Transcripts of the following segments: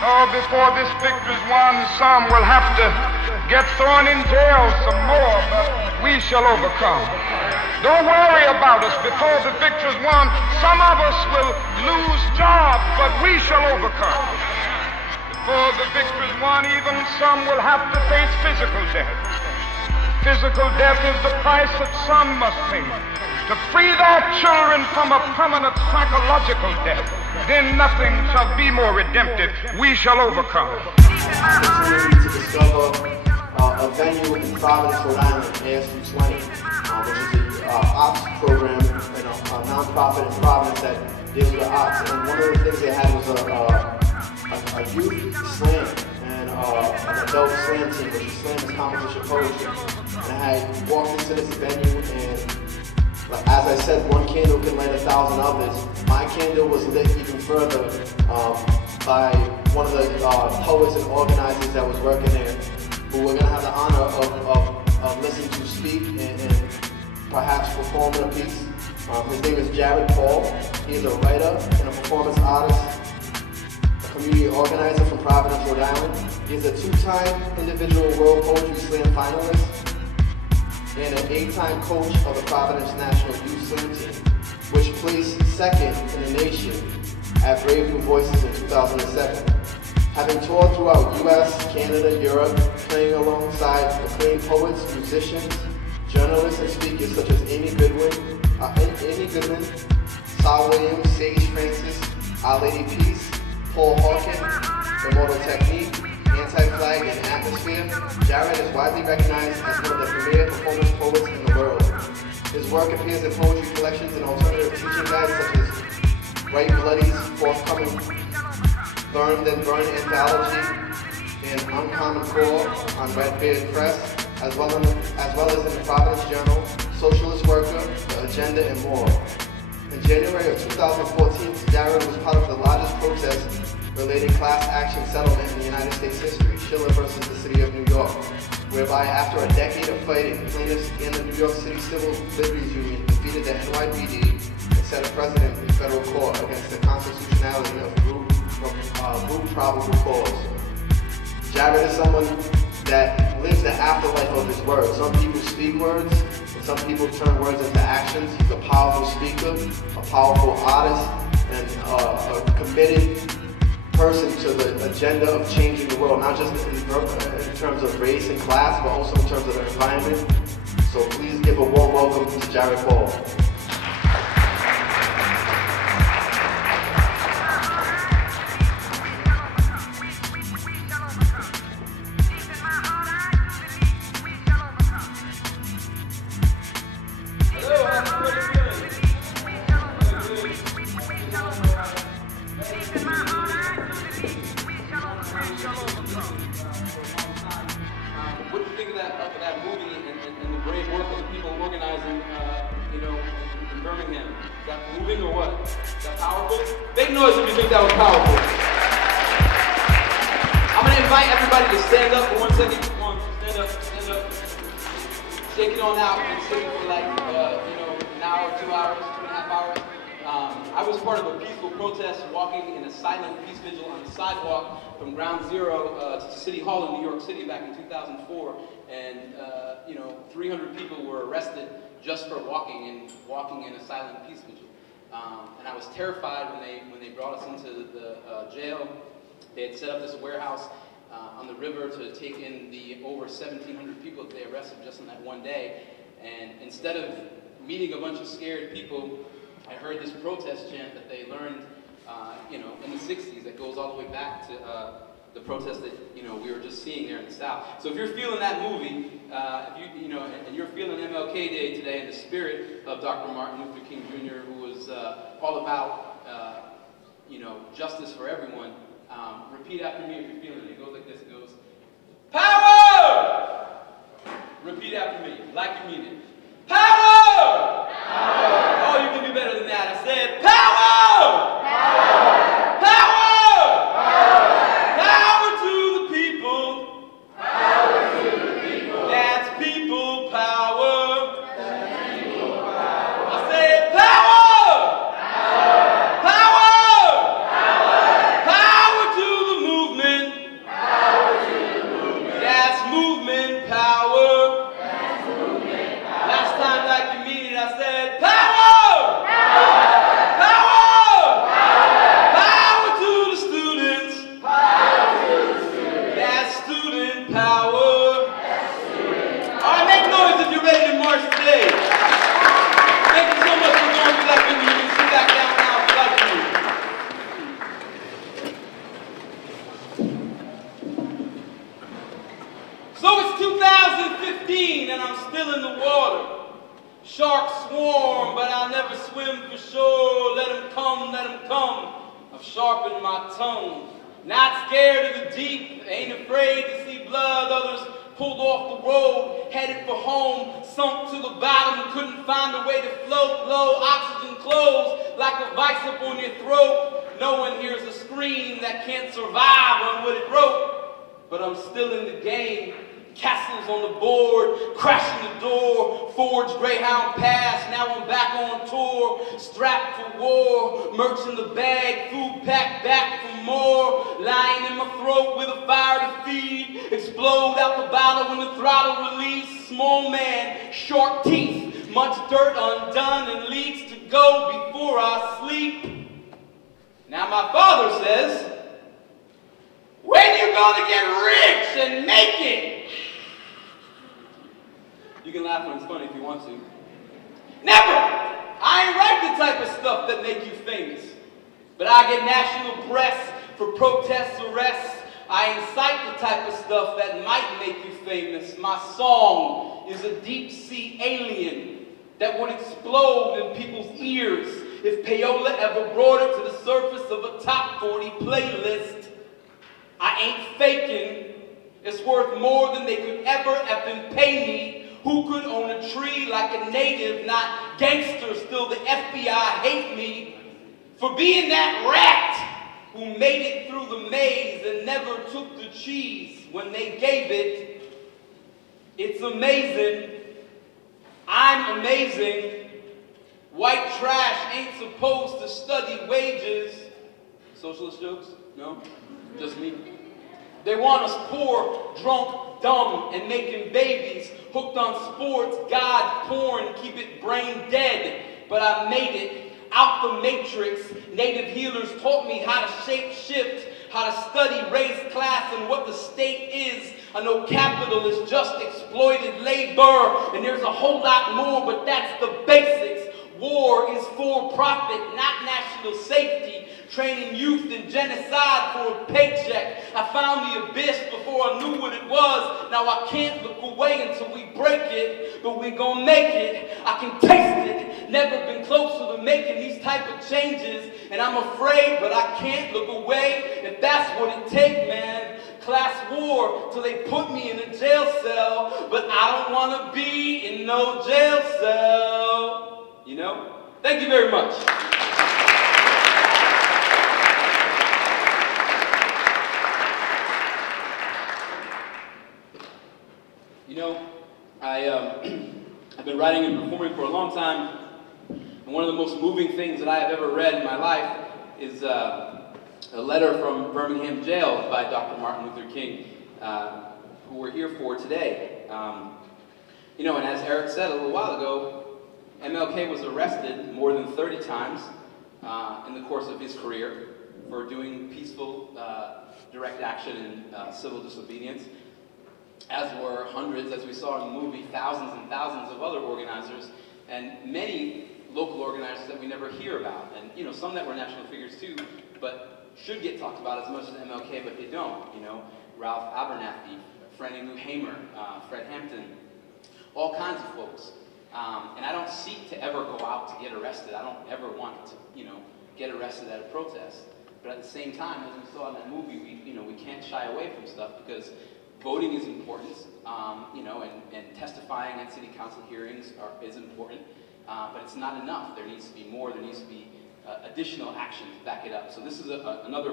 Oh, before this victory's won, some will have to get thrown in jail some more, but we shall overcome. Don't worry about us. Before the victory's won, some of us will lose jobs, but we shall overcome. Before the victory's won, even some will have to face physical death. Physical death is the price that some must pay to free their children from a permanent psychological death. Then nothing shall be more redemptive. We shall overcome. Opportunity to discover a venue in Providence, Rhode Island, ASU 20, which is a ops program and a nonprofit in Providence that deals with ops. And one of the things they had was a youth slam and an adult slam team, which is slam is competition poetry. And I walked into this venue and, as I said, one candle can light 1,000 others. My candle was lit even further by one of the poets and organizers that was working there, who we're going to have the honor of listening to speak and perhaps performing a piece. His name is Jared Paul. He is a writer and a performance artist, a community organizer from Providence, Rhode Island. He is a 2-time individual World Poetry Slam finalist and an 8-time coach of the Providence National Youth Slam Team, which placed second in the nation at Brave New Voices in 2007. Having toured throughout US, Canada, Europe, playing alongside acclaimed poets, musicians, journalists, and speakers such as Amy Goodman, Saul Williams, Sage Francis, Our Lady Peace, Paul Hawken, Immortal Technique, Anti-Flag, and Atmosphere, Jared is widely recognized as one of the premier performance poets in the world. His work appears in poetry collections and alternative teaching guides such as Write Bloody's forthcoming Burn Then Burn anthology and Uncommon Core on Redbeard Press, as well as in the Providence Journal, Socialist Worker, The Agenda, and more. In January of 2014, Jared was part of the largest protest related class action settlement in the United States history, Schiller versus the City of New York, whereby after a decade of fighting, plaintiffs and the New York City Civil Liberties Union defeated the NYPD and set a precedent in federal court against the constitutionality of group probable cause. Jared is someone that lives the afterlife of his words. Some people speak words, and some people turn words into actions. He's a powerful speaker, a powerful artist, and a committed person to the agenda of changing the world, not just in terms of race and class, but also in terms of the environment. So please give a warm welcome to Jared Paul. What do you think of that movie and the brave work of the people organizing, in Birmingham? Is that moving or what? Is that powerful? Make noise if you think that was powerful. I'm going to invite everybody to stand up for 1 second. Come on, stand up, stand up. Shake it on out and sing for like, an hour, 2 hours, 2.5 hours. I was part of a peaceful protest walking in a silent peace vigil on the sidewalk from Ground Zero to City Hall in New York City back in 2004, and 300 people were arrested just for walking in a silent peace vigil. And I was terrified when they brought us into the jail. They had set up this warehouse on the river to take in the over 1,700 people that they arrested just on that one day. And instead of meeting a bunch of scared people, I heard this protest chant that they learned, in the 60s that goes all the way back to the protest that, we were just seeing there in the South. So if you're feeling that movie, and you're feeling MLK Day today in the spirit of Dr. Martin Luther King Jr., who was all about, justice for everyone, repeat after me if you're feeling it. It goes like this. It goes, power! Repeat after me, like you mean it. Power! Power! Oh, you can do better than that. I said, power! Power! Power! Power! Power to the people. Power to the people. That's people power. That's people power. I said, power! Power! Power! Power! Power to the movement. never swim for shore. Let him come, let him come. I've sharpened my tongue. Not scared of the deep, ain't afraid to see blood. Others pulled off the road, headed for home, sunk to the bottom, couldn't find a way to float. Low oxygen closed like a vice up on your throat. No one hears a scream that can't survive on what it wrote. But I'm still in the game. Castles on the board, crashing the door, forged Greyhound Pass, now I'm back on tour, strapped for war, merch in the bag, food packed back for more, lying in my throat with a fire to feed, explode out the bottle when the throttle release, small man, short teeth, much dirt undone and leaks to go before I sleep. Now my father says, when you gonna get rich and make it? You can laugh when it's funny if you want to. Never! I ain't write the type of stuff that make you famous. But I get national press for protests, arrests. I incite the type of stuff that might make you famous. My song is a deep-sea alien that would explode in people's ears if payola ever brought it to the surface of a top 40 playlist. I ain't faking. It's worth more than they could ever effing pay me. Who could own a tree like a native, not gangster, still the FBI hate me for being that rat who made it through the maze and never took the cheese when they gave it. It's amazing. I'm amazing. White trash ain't supposed to study wages. Socialist jokes? No? Just me? They want us poor, drunk, dumb, and making babies, hooked on sports, God, porn, keep it brain dead. But I made it out the matrix. Native healers taught me how to shape shift, how to study race, class, and what the state is. I know capital is just exploited labor, and there's a whole lot more, but that's the basics. War is for profit, not national safety. Training youth in genocide for a paycheck. I found the abyss before I knew what it was. Now I can't look away until we break it, but we gon' make it. I can taste it. Never been closer to making these type of changes, and I'm afraid, but I can't look away if that's what it takes, man. Class war till they put me in a jail cell, but I don't want to be in no jail cell. You know? Thank you very much. You know, I've been writing and performing for a long time, and one of the most moving things that I have ever read in my life is a letter from Birmingham jail by Dr. Martin Luther King, who we're here for today. You know, and as Eric said a little while ago, MLK was arrested more than 30 times in the course of his career for doing peaceful direct action and civil disobedience, as were hundreds, as we saw in the movie, thousands and thousands of other organizers, and many local organizers that we never hear about, and you know, some that were national figures too, but should get talked about as much as MLK, but they don't. You know, Ralph Abernathy, Franny Lou Hamer, Fred Hampton, all kinds of folks. And I don't seek to ever go out to get arrested. I don't ever want to, you know, get arrested at a protest. But at the same time, as we saw in that movie, we can't shy away from stuff because voting is important, you know, and testifying at city council hearings is important. But it's not enough. There needs to be more. There needs to be additional action to back it up. So this is another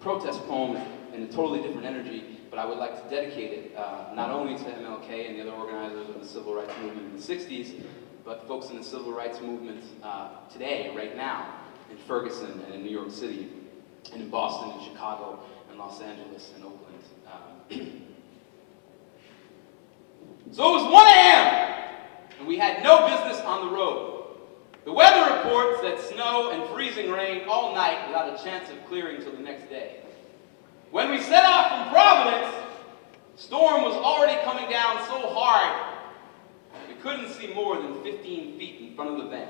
protest poem in a totally different energy, but I would like to dedicate it not only to MLK and the other organizers of the civil rights movement in the 60s, but folks in the civil rights movement today, right now, in Ferguson and in New York City, and in Boston and Chicago and Los Angeles and Oakland. So it was 1 a.m. and we had no business on the road. The weather report said snow and freezing rain all night without a chance of clearing till the next day. When we set off from Providence, the storm was already coming down so hard we couldn't see more than 15 feet in front of the van.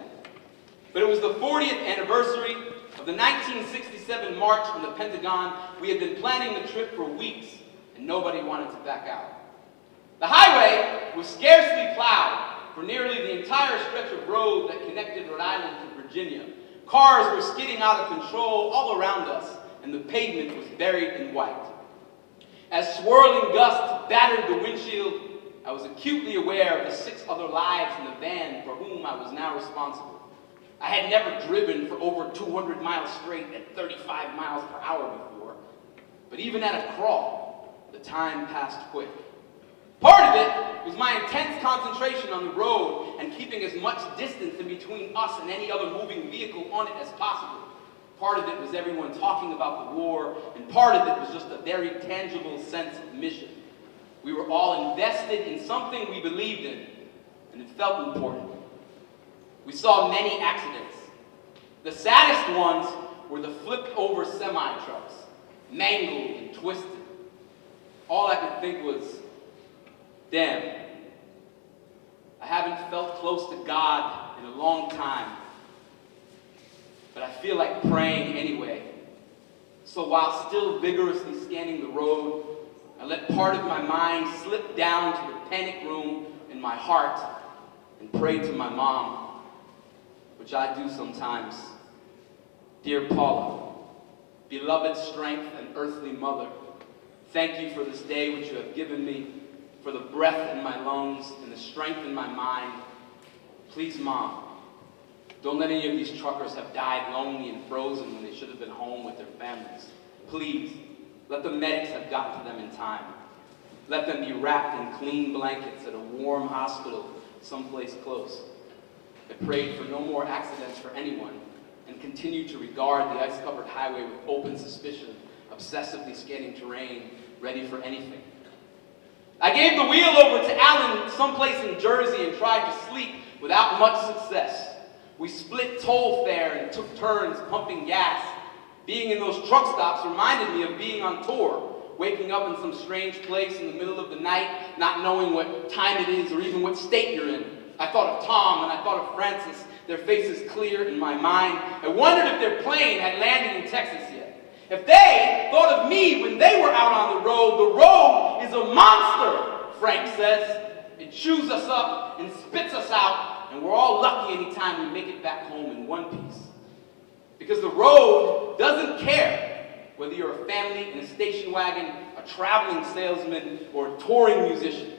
But it was the 40th anniversary of the 1967 march from the Pentagon. We had been planning the trip for weeks, and nobody wanted to back out. The highway was scarcely plowed. for nearly the entire stretch of road that connected Rhode Island to Virginia. Cars were skidding out of control all around us, and the pavement was buried in white. As swirling gusts battered the windshield, I was acutely aware of the 6 other lives in the van for whom I was now responsible. I had never driven for over 200 miles straight at 35 miles per hour before, but even at a crawl, the time passed quick. Part of it was my intense concentration on the road and keeping as much distance in between us and any other moving vehicle on it as possible. Part of it was everyone talking about the war, and part of it was just a very tangible sense of mission. We were all invested in something we believed in, and it felt important. We saw many accidents. The saddest ones were the flipped-over semi-trucks, mangled and twisted. All I could think was, damn, I haven't felt close to God in a long time, but I feel like praying anyway. So while still vigorously scanning the road, I let part of my mind slip down to the panic room in my heart and prayed to my mom, which I do sometimes. Dear Paula, beloved strength and earthly mother, thank you for this day which you have given me, for the breath in my lungs and the strength in my mind. Please, Mom, don't let any of these truckers have died lonely and frozen when they should have been home with their families. Please, let the medics have gotten to them in time. Let them be wrapped in clean blankets at a warm hospital someplace close. I prayed for no more accidents for anyone and continued to regard the ice-covered highway with open suspicion, obsessively scanning terrain, ready for anything. I gave the wheel over to Alan someplace in Jersey and tried to sleep without much success. We split toll fare and took turns pumping gas. Being in those truck stops reminded me of being on tour, waking up in some strange place in the middle of the night, not knowing what time it is or even what state you're in. I thought of Tom and I thought of Francis, their faces clear in my mind. I wondered if their plane had landed in Texas yet. If they thought of me when they were out on the road is a monster, Frank says. It chews us up and spits us out, and we're all lucky anytime we make it back home in one piece. Because the road doesn't care whether you're a family in a station wagon, a traveling salesman, or a touring musician.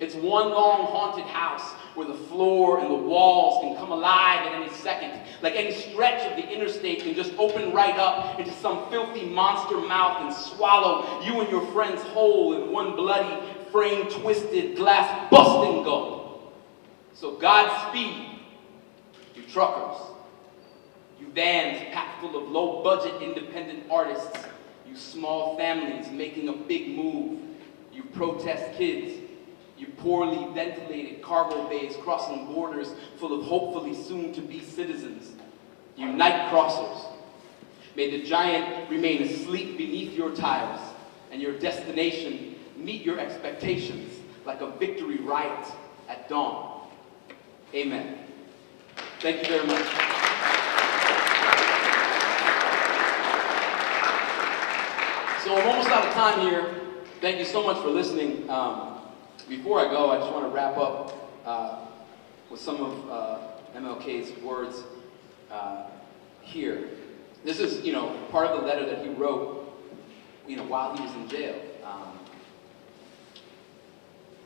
It's one long haunted house where the floor and the walls can come alive at any second, like any stretch of the interstate can just open right up into some filthy monster mouth and swallow you and your friends whole in one bloody, frame-twisted, glass-busting gulp. So Godspeed, you truckers, you vans packed full of low-budget independent artists, you small families making a big move, you protest kids, you poorly ventilated cargo bays crossing borders full of hopefully soon-to-be citizens, you night crossers. May the giant remain asleep beneath your tires, and your destination meet your expectations like a victory riot at dawn. Amen. Thank you very much. So I'm almost out of time here. Thank you so much for listening. Before I go, I just want to wrap up with some of MLK's words here. This is, part of the letter that he wrote, while he was in jail.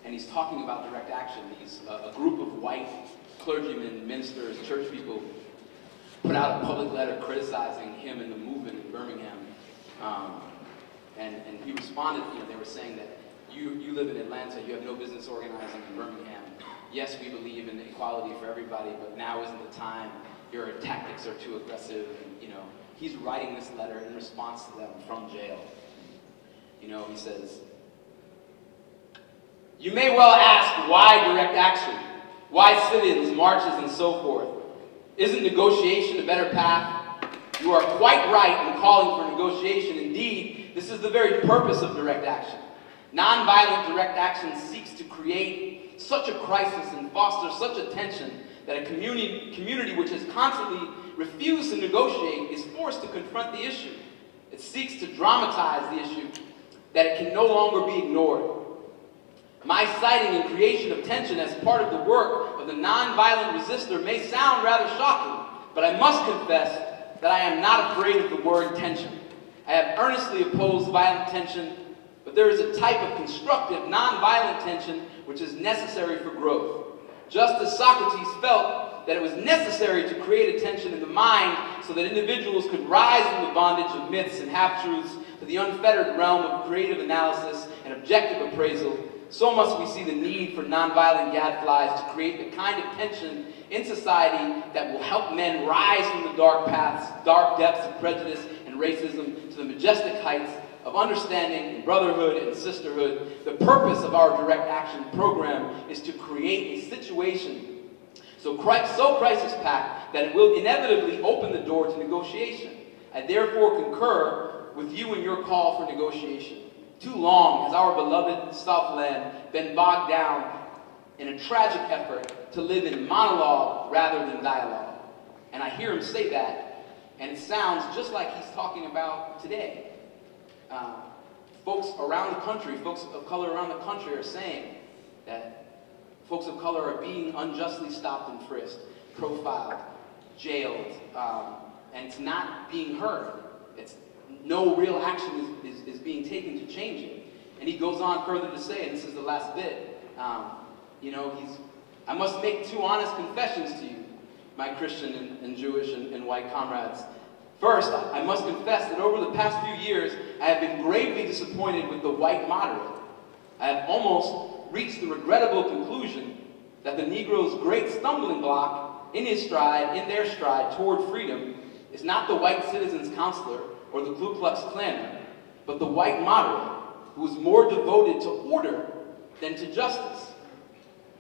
And he's talking about direct action. He's a group of white clergymen, ministers, church people put out a public letter criticizing him and the movement in Birmingham. And he responded, they were saying that you live in Atlanta, you have no business organizing in Birmingham. Yes, we believe in equality for everybody, but now isn't the time. Your tactics are too aggressive. And, he's writing this letter in response to them from jail. He says, you may well ask why direct action? Why sit-ins, marches, and so forth? Isn't negotiation a better path? You are quite right in calling for negotiation. Indeed, this is the very purpose of direct action. Nonviolent direct action seeks to create such a crisis and foster such a tension that a community which has constantly refused to negotiate is forced to confront the issue. It seeks to dramatize the issue that it can no longer be ignored. My citing and creation of tension as part of the work of the nonviolent resistor may sound rather shocking, but I must confess that I am not afraid of the word tension. I have earnestly opposed violent tension, but there is a type of constructive, nonviolent tension which is necessary for growth. Just as Socrates felt that it was necessary to create a tension in the mind so that individuals could rise from the bondage of myths and half-truths to the unfettered realm of creative analysis and objective appraisal, so must we see the need for nonviolent gadflies to create the kind of tension in society that will help men rise from the dark paths, dark depths of prejudice and racism to the majestic heights of understanding and brotherhood and sisterhood. The purpose of our direct action program is to create a situation so crisis-packed that it will inevitably open the door to negotiation. I therefore concur with you in your call for negotiation. Too long has our beloved Southland been bogged down in a tragic effort to live in monologue rather than dialogue. And I hear him say that, and it sounds just like he's talking about today. Folks around the country, folks of color around the country are saying that folks of color are being unjustly stopped and frisked, profiled, jailed, and it's not being heard. No real action is being taken to change it. And he goes on further to say, and this is the last bit, I must make two honest confessions to you, my Christian and Jewish and white comrades. First, I must confess that over the past few years, I have been gravely disappointed with the white moderate. I have almost reached the regrettable conclusion that the Negro's great stumbling block in their stride toward freedom is not the white citizen's counselor or the Ku Klux Klanman, but the white moderate who is more devoted to order than to justice,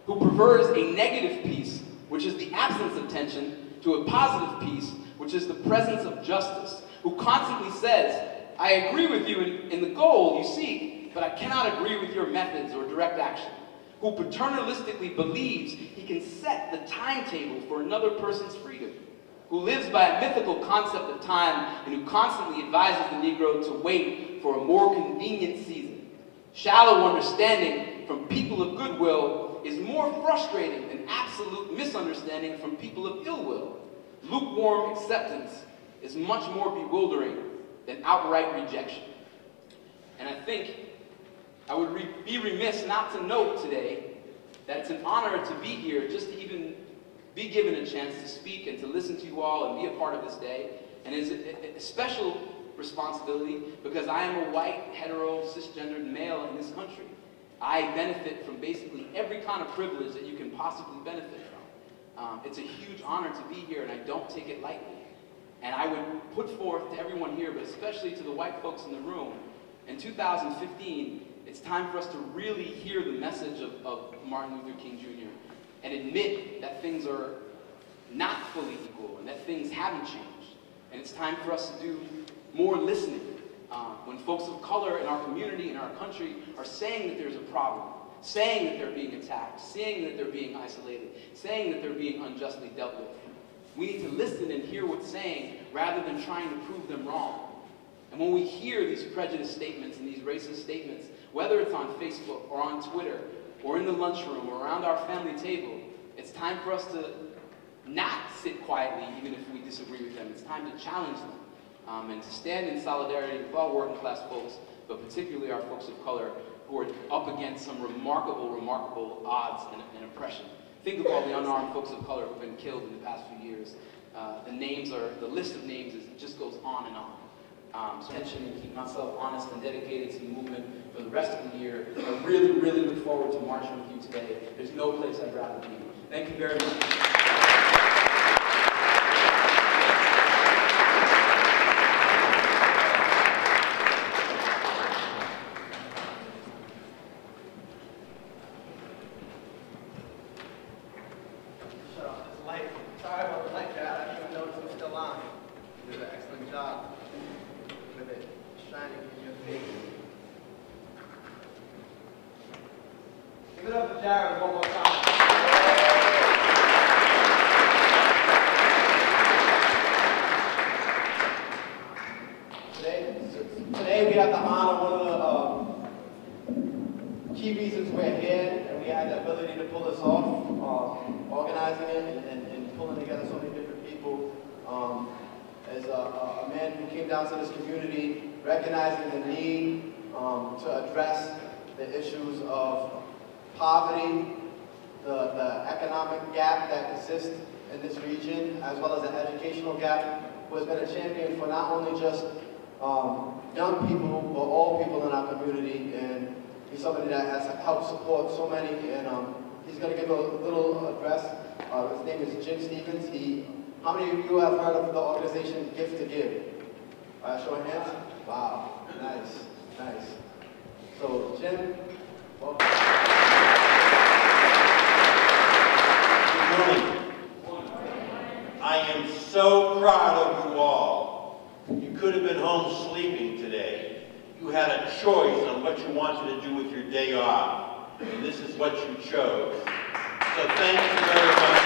who prefers a negative peace, which is the absence of tension, to a positive peace, which is the presence of justice, who constantly says, I agree with you in the goal you seek, but I cannot agree with your methods or direct action, who paternalistically believes he can set the timetable for another person's freedom, who lives by a mythical concept of time and who constantly advises the Negro to wait for a more convenient season. Shallow understanding from people of goodwill is more frustrating than absolute misunderstanding from people of ill will. Lukewarm acceptance is much more bewildering than outright rejection. And I think I would be remiss not to note today that it's an honor to be here, just to even be given a chance to speak and to listen to you all and be a part of this day. And it's a special responsibility because I am a white, hetero, cisgendered male in this country. I benefit from basically every kind of privilege that you can possibly benefit from. It's a huge honor to be here, and I don't take it lightly. And I would put forth to everyone here, but especially to the white folks in the room, in 2015, it's time for us to really hear the message of Martin Luther King Jr. and admit that things are not fully equal and that things haven't changed. And it's time for us to do more listening. When folks of color in our community, in our country, are saying that there's a problem, saying that they're being attacked, saying that they're being isolated, saying that they're being unjustly dealt with. We need to listen and hear what's saying rather than trying to prove them wrong. And when we hear these prejudice statements and these racist statements, whether it's on Facebook or on Twitter or in the lunchroom or around our family table, it's time for us to not sit quietly even if we disagree with them. It's time to challenge them and to stand in solidarity with all working class folks, but particularly our folks of color who are up against some remarkable odds and oppression. Think of all the unarmed folks of color who've been killed in the past few years. The list of names just goes on and on. So attention and keep myself honest and dedicated to the movement for the rest of the year. I really, really look forward to marching with you today. There's no place I'd rather be. Thank you very much. Today we have to honor one of the key reasons we're here, and we had the ability to pull this off. and pulling together so many different people. As a man who came down to this community, recognizing the need to address the issues of poverty, the economic gap that exists in this region, as well as the educational gap, who has been a champion for not only just young people, but all people in our community. And he's somebody that has helped support so many, and he's going to give a little address. His name is Jim Stevens. How many of you have heard of the organization Gift to Give? Show of hands. Wow, nice, nice. So Jim, welcome. Good morning. I am so proud of you all. You could have been home sleeping today. You had a choice on what you wanted to do with your day off, and this is what you chose. So thank you very much.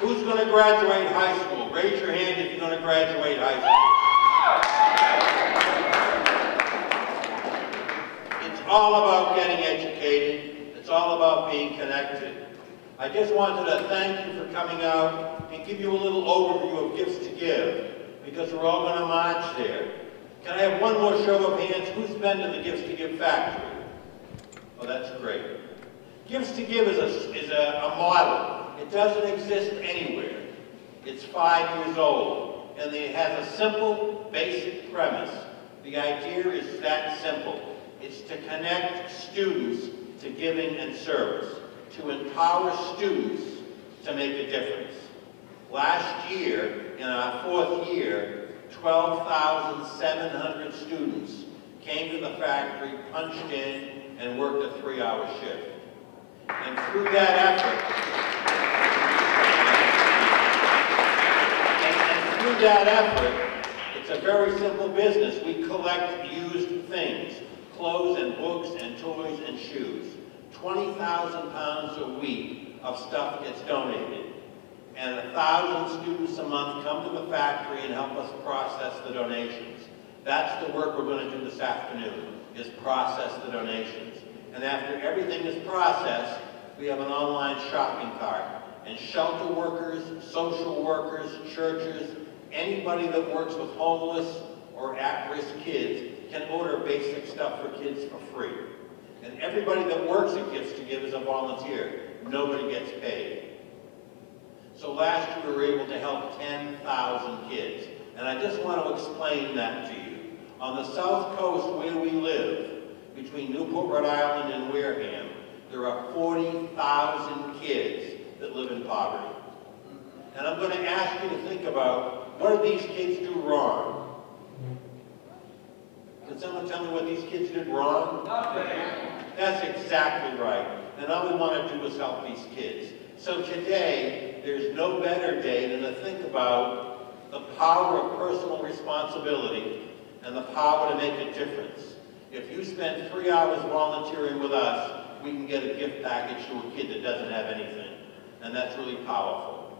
Who's going to graduate high school? Raise your hand if you're going to graduate high school. It's all about getting educated. It's all about being connected. I just wanted to thank you for coming out and give you a little overview of Gifts to Give, because we're all going to march there. Can I have one more show of hands? Who's been to the Gifts to Give factory? Oh, that's great. Gifts to Give is a model. It doesn't exist anywhere. It's 5 years old, and it has a simple, basic premise. The idea is that simple. It's to connect students to giving and service, to empower students to make a difference. Last year, in our 4th year, 12,700 students came to the factory, punched in, and worked a 3-hour shift. And through that effort, it's a very simple business. We collect used things, clothes and books and toys and shoes. 20,000 pounds a week of stuff gets donated. And 1,000 students a month come to the factory and help us process the donations. That's the work we're going to do this afternoon, is process the donations. And after everything is processed, we have an online shopping cart. And shelter workers, social workers, churches, anybody that works with homeless or at-risk kids can order basic stuff for kids for free. And everybody that works at Gifts to Give is a volunteer. Nobody gets paid. So last year we were able to help 10,000 kids. And I just want to explain that to you. On the South Coast where we live, between Newport, Rhode Island and Wareham, there are 40,000 kids that live in poverty. And I'm going to ask you to think about, what do these kids do wrong? Can someone tell me what these kids did wrong? Nothing. That's exactly right. And all we want to do is help these kids. So today, there's no better day than to think about the power of personal responsibility and the power to make a difference. If you spend 3 hours volunteering with us, we can get a gift package to a kid that doesn't have anything. And that's really powerful.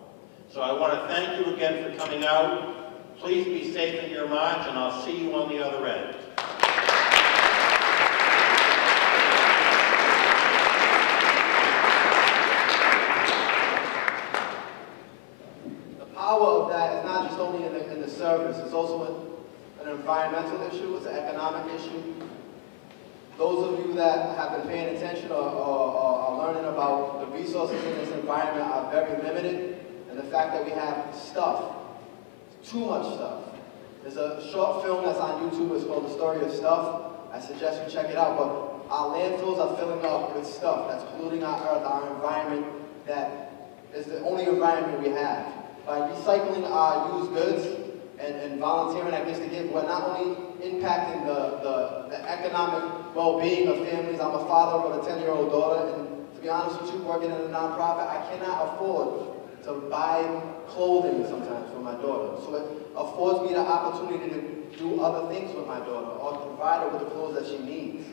So I want to thank you again for coming out. Please be safe in your march, and I'll see you on the other end. The power of that is not just only in the service, it's also an environmental issue, it's an economic issue. Those of you that have been paying attention or are learning about the resources in this environment are very limited, and the fact that we have stuff, too much stuff. There's a short film that's on YouTube, it's called The Story of Stuff. I suggest you check it out, but our landfills are filling up with stuff that's polluting our earth, our environment, that is the only environment we have. By recycling our used goods and volunteering at Gifts to Give, we're not only impacting the economic well-being of families. I'm a father of a 10-year-old daughter, and to be honest with you, working in a nonprofit, I cannot afford to buy clothing sometimes for my daughter. So it affords me the opportunity to do other things with my daughter, or to provide her with the clothes that she needs.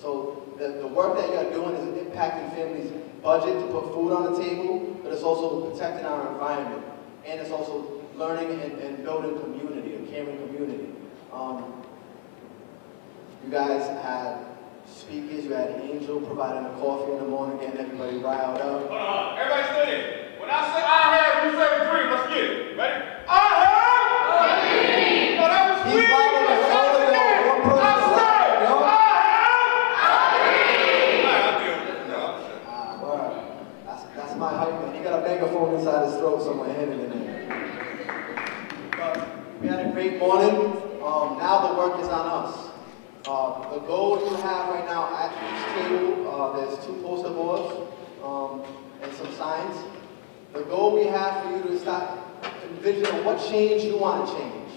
So the work that you're doing is impacting families' budget to put food on the table, but it's also protecting our environment. And it's also learning and building community, a caring community. You guys had speakers. You had Angel providing the coffee in the morning, getting everybody riled up. Hold on, everybody stand. When I say I have, you say the dream. Let's get it. Ready? I have a dream. No, that was weird. That's my hype man. He got a megaphone inside his throat, so I'm gonna hit it in there. But we had a great morning. Now the work is on us. The goal you have right now at each table, there's 2 poster boards and some signs. The goal we have for you to start envisioning what change you want to change.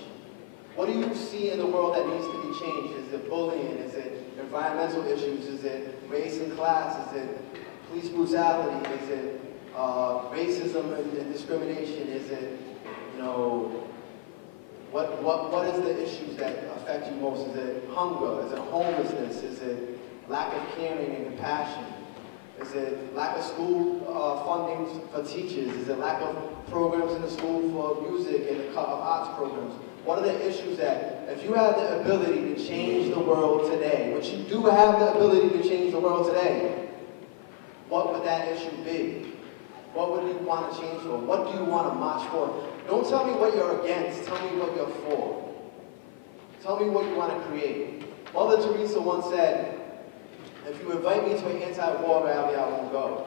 What do you see in the world that needs to be changed? Is it bullying? Is it environmental issues? Is it race and class? Is it police brutality? Is it racism and discrimination? Is it, you know, what is the issues that affect you most? Is it hunger? Is it homelessness? Is it lack of caring and compassion? Is it lack of school funding for teachers? Is it lack of programs in the school for music and the arts programs? What are the issues that, if you had the ability to change the world today, which you do have the ability to change the world today, what would that issue be? What would you want to change for? What do you want to march for? Don't tell me what you're against, tell me what you're for. Tell me what you want to create. Mother Teresa once said, if you invite me to an anti-war rally, I won't go.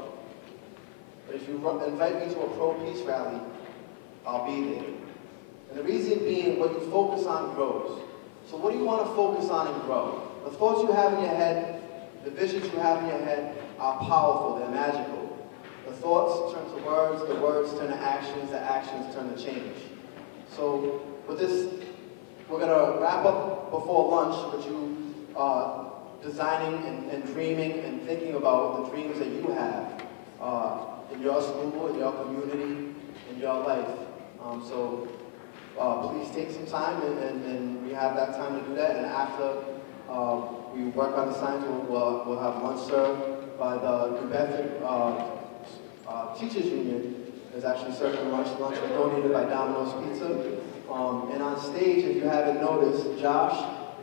But if you invite me to a pro-peace rally, I'll be there. And the reason being, what you focus on grows. So what do you want to focus on and grow? The thoughts you have in your head, the visions you have in your head are powerful, they're magical. The thoughts turn to words, the words turn to actions, the actions turn to change. So with this, we're going to wrap up before lunch with you designing and dreaming and thinking about the dreams that you have in your school, in your community, in your life. So please take some time and we have that time to do that. And after we work on the signs, we'll have lunch served by the New Bedford Teachers Union. Is actually serving lunch. Lunch was donated by Domino's Pizza. And on stage, if you haven't noticed, Josh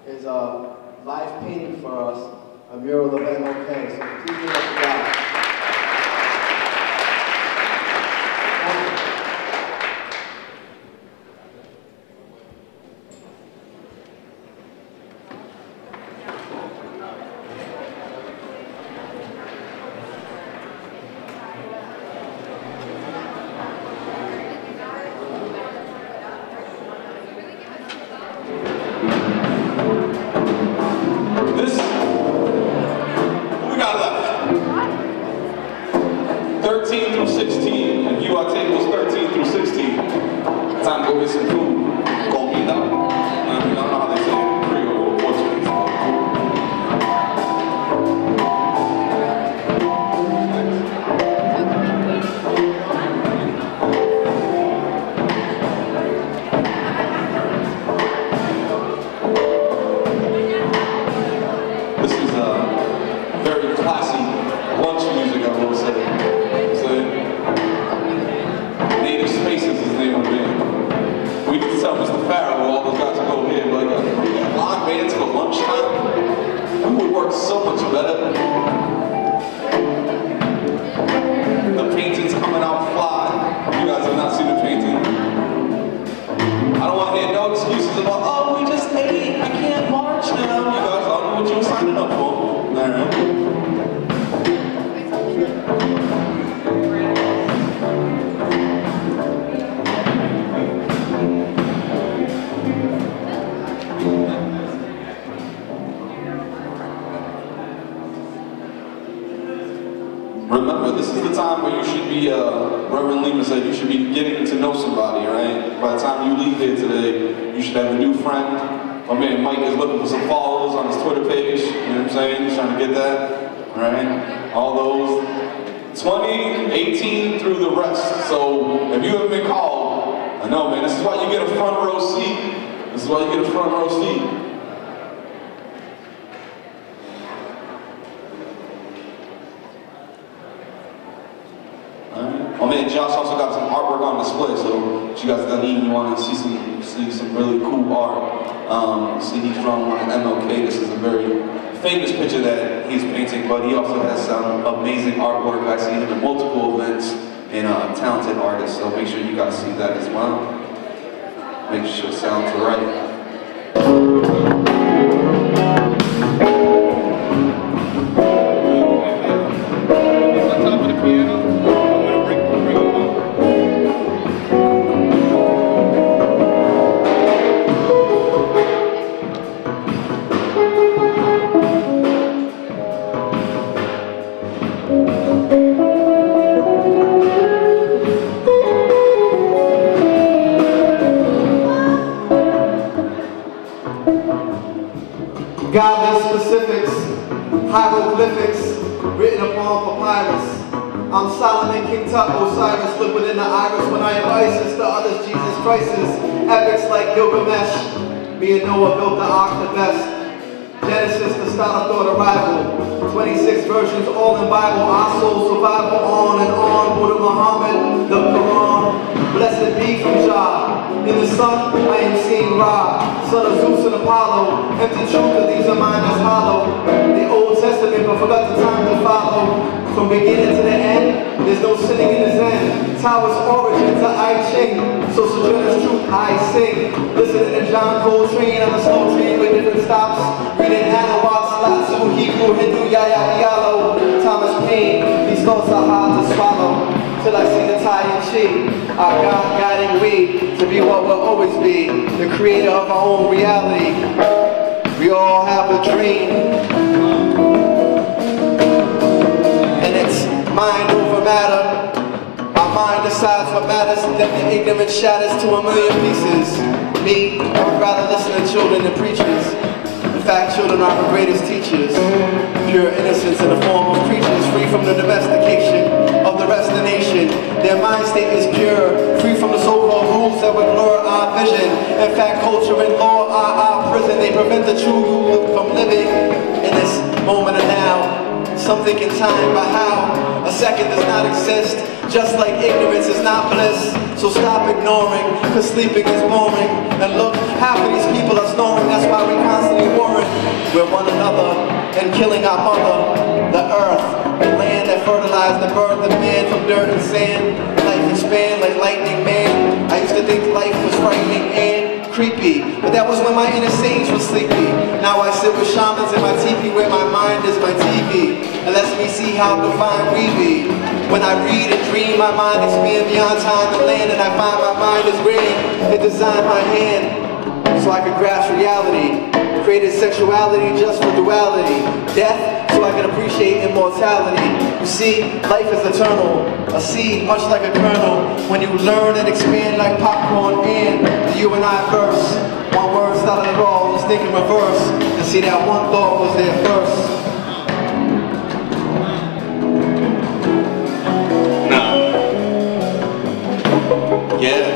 is live painting for us a mural of MLK. So please give it up to Josh. Remember, this is the time where you should be, Reverend Lima said, you should be getting to know somebody, right? By the time you leave here today, you should have a new friend. My man Mike is looking for some followers on his Twitter page, you know what I'm saying? He's trying to get that, right? All those 20, 18 through the rest. So if you haven't been called, I know, man, this is why you get a front row seat. This is why you get a front row seat. My man Josh also got some artwork on display, so if you guys done eating, you want to see some really cool art. See, he's drawn one of MLK. This is a very famous picture that that he's painting, but he also has some amazing artwork. I see him in multiple events, and a talented artist, so make sure you guys see that as well. Make sure it sounds right. Godless specifics, hieroglyphics, written upon papyrus. I'm Solomon, King Tut, Osiris, look within the iris when I am Isis, to others Jesus Crisis. Epics like Gilgamesh, me and Noah built the ark the best. Genesis, the start of thought arrival. 26 versions, all in Bible, our soul survival, on and on. Buddha Muhammad, the Quran, blessed be from Jah. In the sun, I am seeing Ra, son of Zeus and Apollo. Empty truth that leaves a mind that's hollow. The Old Testament, but forgot the time to follow. From beginning to the end, there's no sinning in the Zen. Taoist origin to I Ching. So sojourner's truth, I sing. Listening to John Coltrane on a slow train with different stops. Reading Anawak, Latsu, Hebrew, Hindu, Yaya, Yalo. Thomas Paine, these thoughts are hard to swallow. Till I see the Tai and Chi, our God guiding we to be what we'll always be, the creator of our own reality. We all have a dream, and it's mind over matter. Our mind decides what matters, then the ignorant shatters to a million pieces. Me, I would rather listen to children than preachers. In fact, children are the greatest teachers. Pure innocence in the form of creatures free from the domestication of the rest of the nation. Their mind state is pure, free from the so-called rules that would blur our vision. In fact, culture and law are our prison. They prevent the true you from living in this moment of now. Something in time, but how? A second does not exist, just like ignorance is not bliss. So stop ignoring, cause sleeping is boring. And look, half of these people are snoring, that's why we constantly warring with one another and killing our mother, the earth, the land that fertilized the birth of man from dirt and sand. Life expand like lightning, man. I used to think life was frightening and creepy, but that was when my inner sage was sleepy. Now I sit with shamans in my teepee where my mind is my TV. And lets me see how divine we be. When I read and dream, my mind expands beyond time and land, and I find my mind is ready. It designed my hand so I could grasp reality. Created sexuality just for duality. Death so I can appreciate immortality. You see, life is eternal. A seed much like a kernel. When you learn and expand like popcorn in the you and I verse. One word started it all, just think in reverse. And see that one thought was there first. Yeah.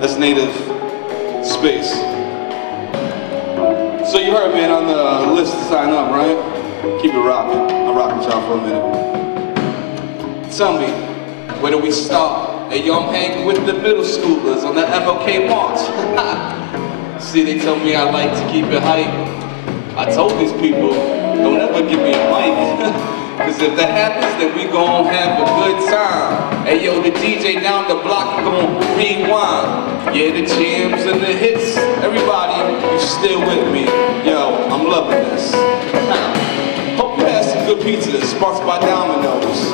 That's native space. So you heard, man, on the list to sign up, right? Keep it rocking. I'm rocking y'all for a minute. Tell me, where do we start? Hey, yo, I'm hanging with the middle schoolers on the MLK march. See, they told me I like to keep it hype. I told these people, don't ever give me a mic. Cause if that happens, then we gon' have a good time. Hey yo, the DJ down the block gon' rewind. Yeah, the jams and the hits. Everybody, you still with me. Yo, I'm loving this. Hope you had some good pizza sponsored by Domino's.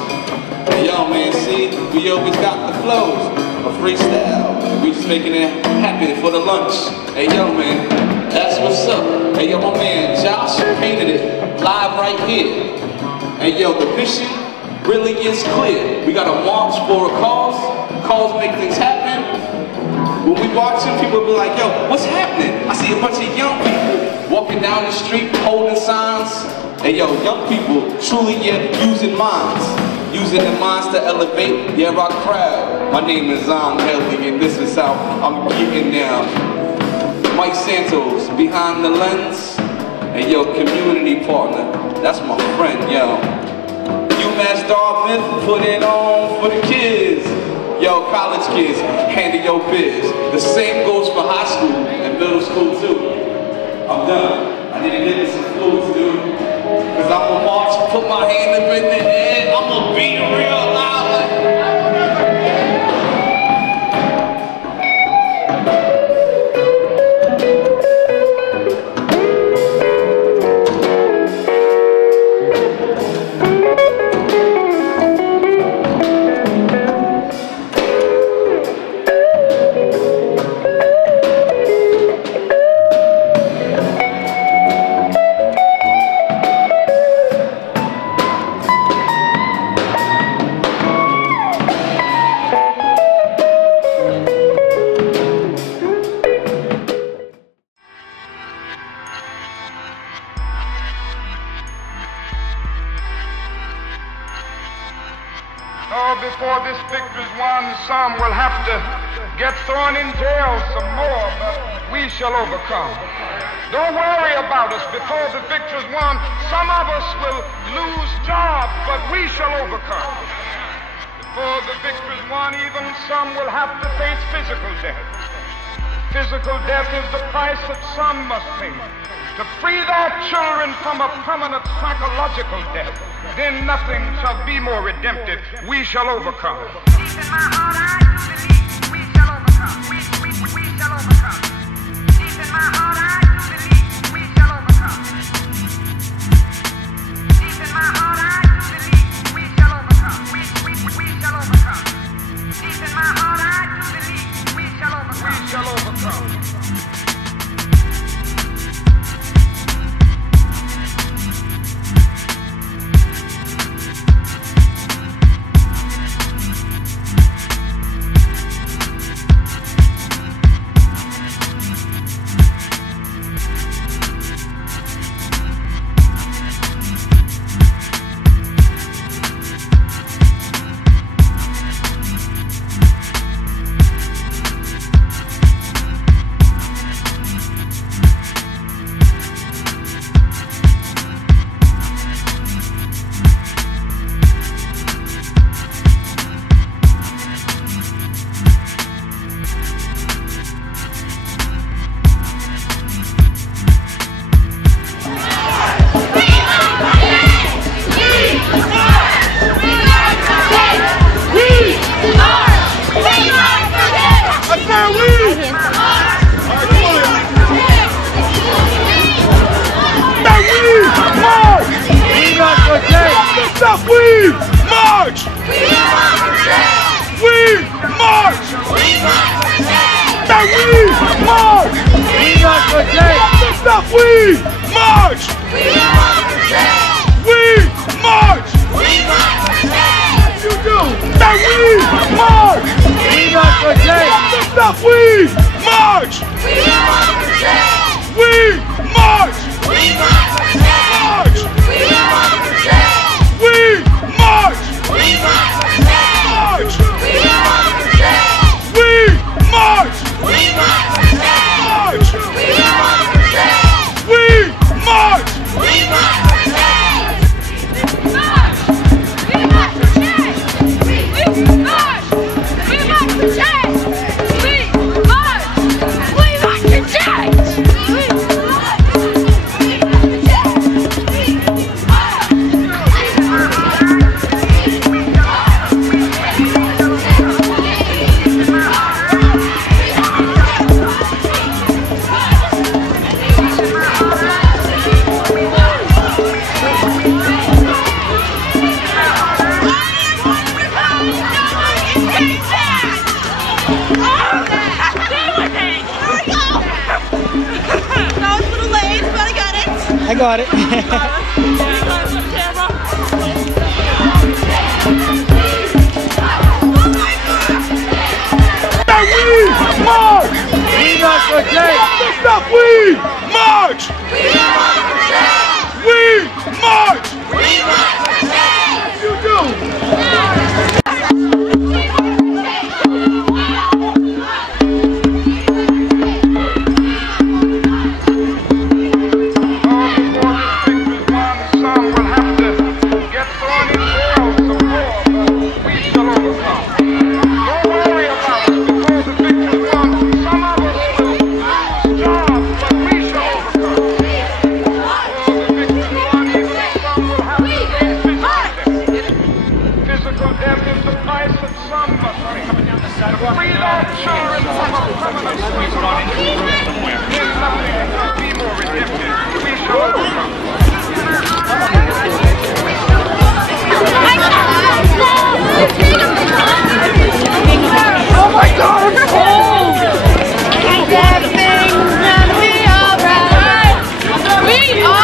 Hey yo, man, see, we always got the flows. A freestyle. We just making it happen for the lunch. Hey yo, man, that's what's up. Hey yo, my man, Josh painted it live right here. And yo, the mission really is clear. We gotta march for a cause. Cause make things happen. When we watching, people be like, yo, what's happening? I see a bunch of young people walking down the street holding signs. Hey yo, young people truly using minds. Using their minds to elevate, our crowd. My name is Zon Helly and this is how I'm getting down. Mike Santos, behind the lens. And yo, community partner, that's my friend, yo. UMass Dartmouth, put it on for the kids. Yo, college kids, handle your biz. The same goes for high school and middle school too. I'm done. need to get some fluids, dude. Cause I'm gonna march, put my hand up in the air, I'm gonna beat it real loud like Oh, before this victory's won, some will have to get thrown in jail some more, but we shall overcome. Don't worry about us. Before the victory's won, some of us will lose jobs, but we shall overcome. Before the victory's won, even some will have to face physical death. Physical death is the price that some must pay to free their children from a permanent psychological death. Then nothing shall be more redemptive. We shall overcome. Deep in my heart, I do believe we shall overcome. We shall overcome. Deep in my heart, I do believe we shall overcome. Deep in my heart, I do believe we shall overcome. We shall overcome. Deep in my heart, I do believe we shall overcome. We shall overcome. I got it. We not forget. Stop. We march. We march. We march. You do. Before this victory's won, Free our children from a permanent somewhere. There's nothing that could be more redemptive. We shall overcome. Oh my God! That thing's gonna be alright. We are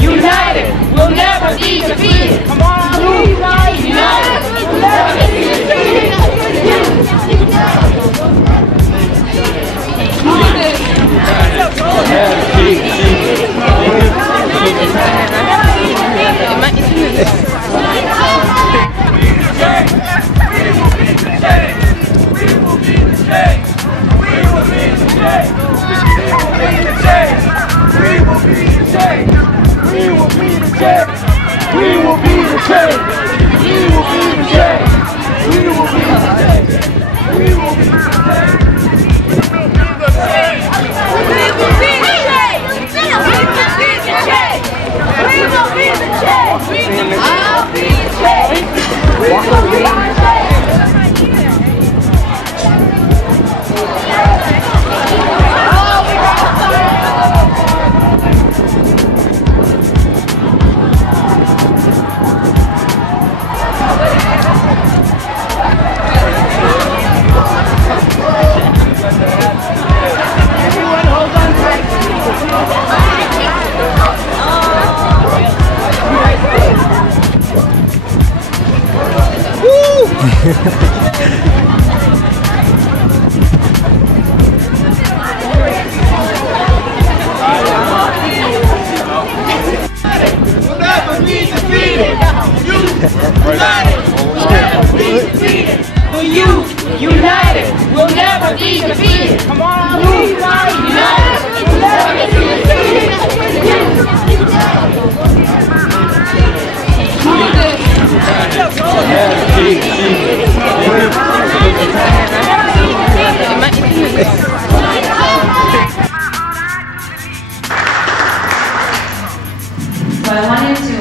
United, we'll never be defeated. United, we'll never be defeated. The youth, united, we'll never be defeated. Come on, united, we'll never be defeated. United, we'll never be defeated. Come on, united, we'll never be defeated. So I wanted to,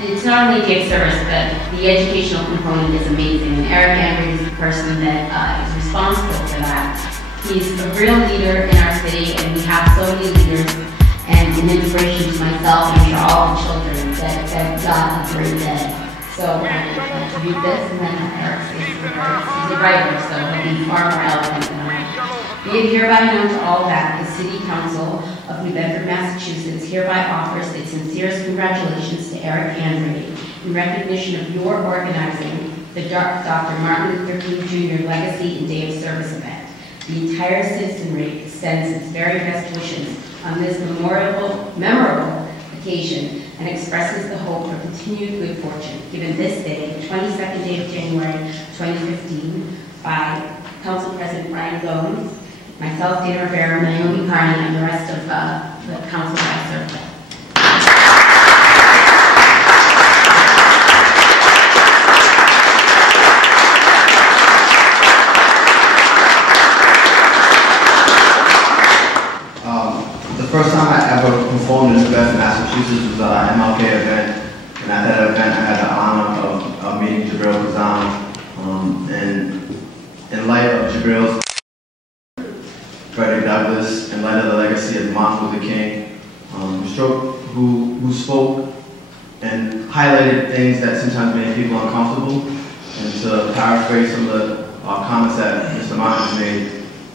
it's not only gift service, but the educational component is amazing. And Eric Andrews is the person that is responsible for that. He's a real leader in our city, and we have so many leaders, and an inspiration to myself and to all the children that got a great day. So I'm going to read this, and then Eric says the words. He's a writer, so he'll be far more eloquent than I am. Be it hereby known to all that the City Council of New Bedford, Massachusetts hereby offers its sincerest congratulations to Eric Andre in recognition of your organizing the Dr. Martin Luther King Jr. Legacy and Day of Service event. The entire citizenry extends its very best wishes on this memorable occasion and expresses the hope for continued good fortune, given this day, the 22nd day of January 2015, by Council President Brian Gomes, myself, Dana Rivera, Naomi Carney, and the rest of the council that I serve with. The first time I ever performed in New Bedford, Massachusetts was at an MLK event, and at that event I had the honor of meeting Jabril Kazan, and in light of Jabril's Frederick Douglass, in light of the legacy of Martin Luther King, who spoke and highlighted things that sometimes made people uncomfortable, and to paraphrase some of the comments that Mr. Martin made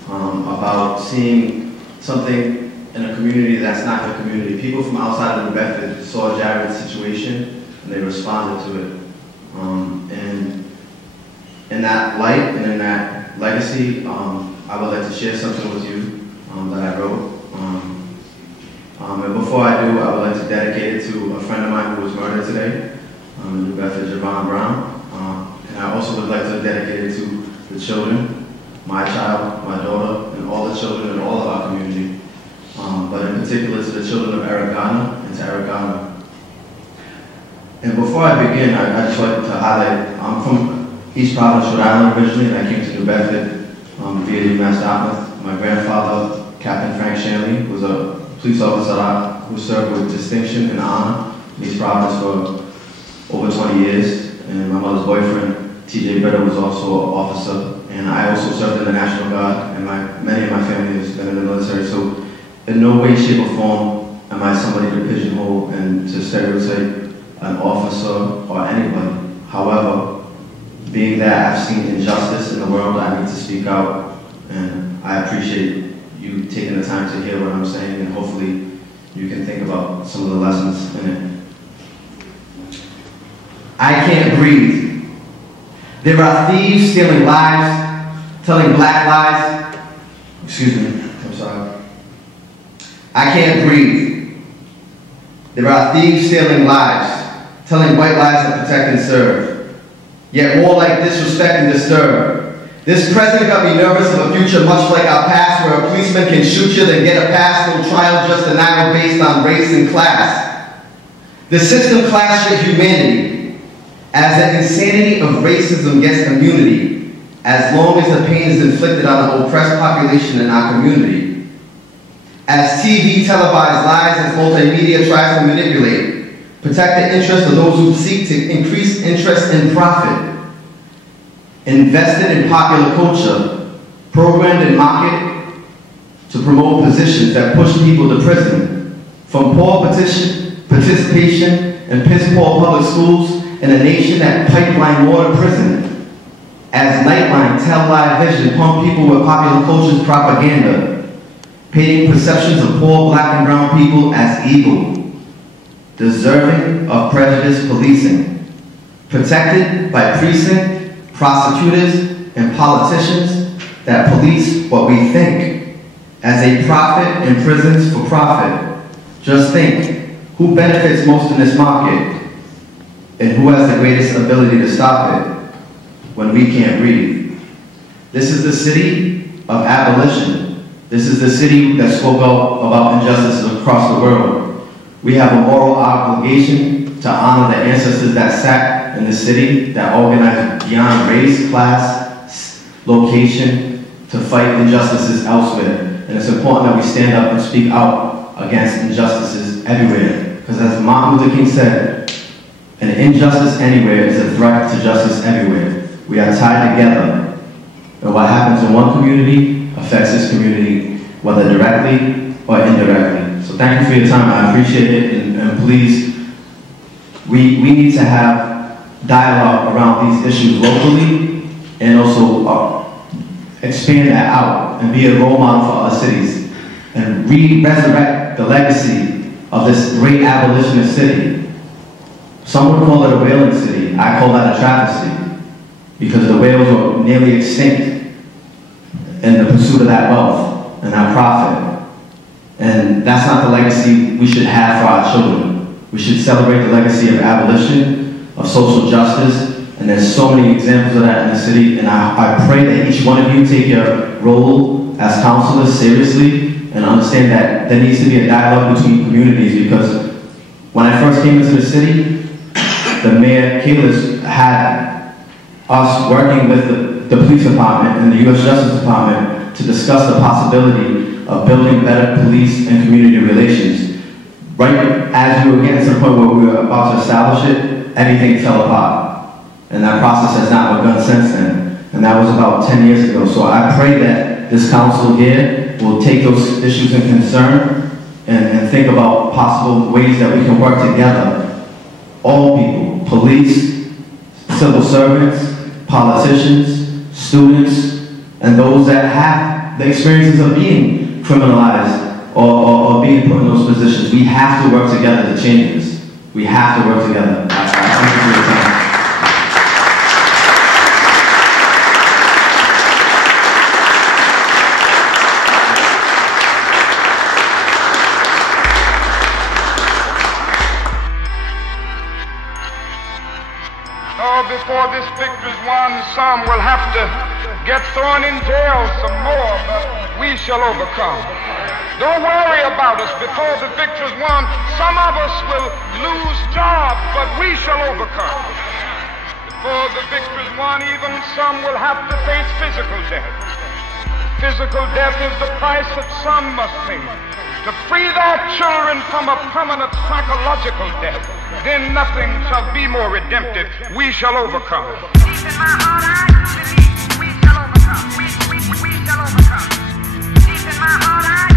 about seeing something in a community that's not the community. People from outside of New Bedford saw Jared's situation and they responded to it. And in that light and in that legacy, I would like to share something with you that I wrote. And before I do, I would like to dedicate it to a friend of mine who was murdered today in New Bedford, Javon Brown. And I also would like to dedicate it to the children, my child, my daughter, and all the children in all of our community. But in particular to the children of Aragana and to Aragana. And before I begin, I'd just like to highlight, I'm from East Providence, Rhode Island originally, and I came to New Bedford via UMass Dartmouth. My grandfather, Captain Frank Shanley, was a police officer who served with distinction and honor in East Providence for over 20 years. And my mother's boyfriend, T.J. Bitter, was also an officer. And I also served in the National Guard, and many of my family has been in the military. So in no way, shape, or form am I somebody to pigeonhole and to stereotype an officer or anybody. However, being that I've seen injustice in the world, I need to speak out, and I appreciate you taking the time to hear what I'm saying, and hopefully you can think about some of the lessons in it. I can't breathe. There are thieves stealing lives, telling black lies. Excuse me, I'm sorry. I can't breathe. There are thieves stealing lives, telling white lies that protect and serve. Yet more like disrespect and disturb. This present got me nervous of a future much like our past, where a policeman can shoot you, then get a pass, no trial, just denial based on race and class. The system clashed with humanity, as the insanity of racism gets immunity, as long as the pain is inflicted on the oppressed population in our community. As TV televised lies, as multimedia tries to manipulate, protect the interests of those who seek to increase interest in profit. Invested in popular culture, programmed and marketed to promote positions that push people to prison. From poor participation in piss-poor public schools in a nation that pipeline more to prison. As Nightline, Tell Live Vision pump people with popular culture's propaganda, painting perceptions of poor black and brown people as evil, deserving of prejudice policing, protected by precinct, prosecutors, and politicians that police what we think as a profit in prisons for profit. Just think, who benefits most in this market, and who has the greatest ability to stop it when we can't breathe? This is the city of abolition. This is the city that spoke out about injustices across the world. We have a moral obligation to honor the ancestors that sat in the city, that organized beyond race, class, location, to fight injustices elsewhere. And it's important that we stand up and speak out against injustices everywhere. Because as Martin Luther King said, an injustice anywhere is a threat to justice everywhere. We are tied together. And what happens in one community affects this community, whether directly or indirectly. So thank you for your time. I appreciate it. And please, we need to have dialogue around these issues locally, and also expand that out and be a role model for other cities, and resurrect the legacy of this great abolitionist city. Some would call it a whaling city. I call that a travesty, because the whales were nearly extinct in the pursuit of that wealth and that profit. And that's not the legacy we should have for our children. We should celebrate the legacy of abolition, of social justice, and there's so many examples of that in the city. And I pray that each one of you take your role as counselors seriously and understand that there needs to be a dialogue between communities, because when I first came into the city, the mayor, Kalis, had us working with the police department and the U.S. Justice Department to discuss the possibility of building better police and community relations. Right as we were getting to the point where we were about to establish it, everything fell apart. And that process has not begun since then. And that was about 10 years ago. So I pray that this council here will take those issues in concern and think about possible ways that we can work together. All people, police, civil servants, politicians, students, and those that have the experiences of being criminalized or being put in those positions. We have to work together to change this. We have to work together. Thank you for your time. Oh, before this victory's won, some will have to get thrown in jail some more, but we shall overcome. Don't worry about us. Before the victory's won, some of us will lose jobs, but we shall overcome. Before the victory's won, even some will have to face physical death. Physical death is the price that some must pay to free their children from a permanent psychological death. Then nothing shall be more redemptive. We shall overcome. Deep in my heart, I believe we shall overcome. We shall overcome. Deep in my heart, I